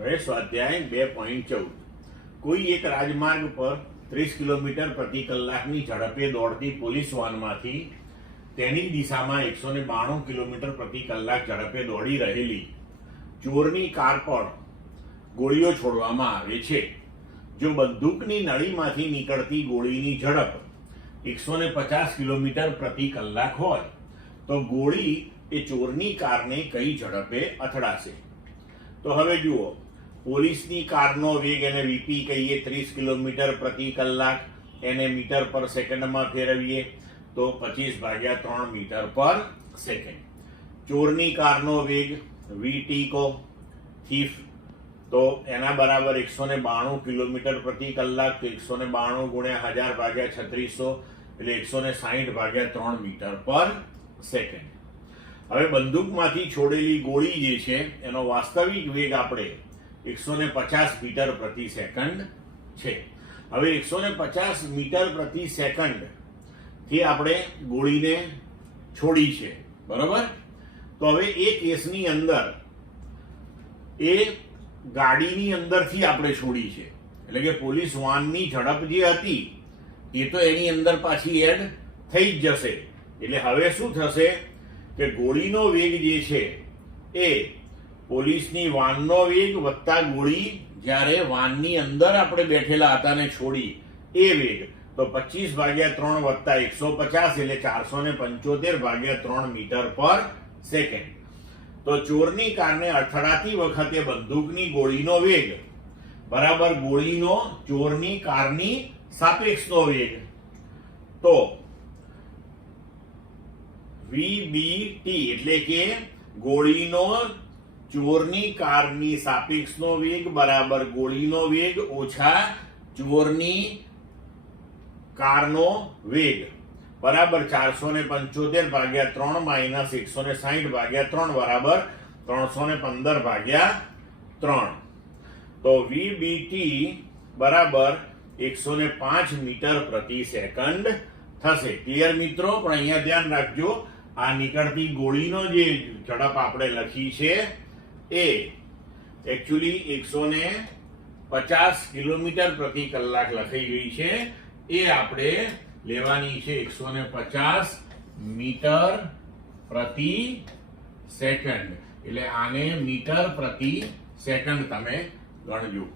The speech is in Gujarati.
હવે સ્વાધ્યાય 2.14 કોઈ એક રાજમાર્ગ પર 30 કિલોમીટર પ્રતિ કલાકની ઝડપે દોડતી પોલીસ વાનમાંથી તેની દિશામાં 192 કિલોમીટર પ્રતિ કલાક ઝડપે દોડી રહેલી ચોરની કાર પર ગોળીઓ છોડવામાં આવે છે. જો બંદૂકની નળીમાંથી નીકળતી ગોળીની ઝડપ 150 કિલોમીટર પ્રતિ કલાક હોય તો ગોળી એ ચોરની કારને કઈ ઝડપે અથડાશે? તો હવે જુઓ, પોલીસની કારનો વેગ એને વીપી કહીએ 30 કિલોમીટર પ્રતિ કલાક, એને મીટર પર સેકન્ડમાં ફેરવીએ તો 25/3 મીટર પર સેકન્ડ. ચોરની કારનો વેગ વીટી કો થીફ તો એના બરાબર 192 કિલોમીટર પ્રતિ કલાક, તો 192 ગુણ્યા 1000 ભાગ્યા 3600 એટલે 160/3 મીટર પર સેકન્ડ. હવે બંદૂકમાંથી છોડેલી ગોળી જે છે એનો વાસ્તવિક વેગ આપણે 150 મીટર પ્રતિ સેકન્ડ છે. હવે 150 મીટર પ્રતિ સેકન્ડ થી આપણે ગોળીને છોડી છે, બરોબર? તો હવે એ કેસની અંદર એ ગાડીની અંદરથી આપણે છોડી છે, એટલે કે પોલીસ વાનની ઝડપ જે હતી એ તો એની અંદર પાછી એડ થઈ જ જશે. એટલે હવે શું થશે કે ગોળીનો વેગ જે છે એ પોલીસની વાનનો વેગ વત્તા ગોળી જ્યારે વાનની અંદર આપણે બેઠેલા હતા ને છોડી એ વેગ, તો 25/3 વત્તા 150 એટલે 475/3 મીટર પર સેકન્ડ. તો ચોરની કારને અથડાતી વખતે બંદૂકની ગોળીનો વેગ બરાબર ગોળીનો ચોરની કારની સાપેક્ષનો વેગ, તો VBT એટલે કે ગોળીનો ચોરની કારની સાપેક્ષનો વેગ બરાબર ગોળીનો વેગ ઓછા ચોરની કારનો વેગ બરાબર 475/3 માઇનસ 160/3 બરાબર 315/3. તો VBT બરાબર 105 મીટર પ્રતિ સેકન્ડ થશે. ક્લિયર મિત્રો? પણ અહીંયા ધ્યાન રાખજો, આ નીકળતી ગોળીનો જે ઝડપ આપણે લખી છે એ એકચ્યુઅલી 150 કિલોમીટર પ્રતિ કલાક લખાઈ ગઈ છે, એ આપણે લેવાની છે 150 મીટર પ્રતિ સેકન્ડ. એટલે આને મીટર પ્રતિ સેકન્ડ તમે ગણજો.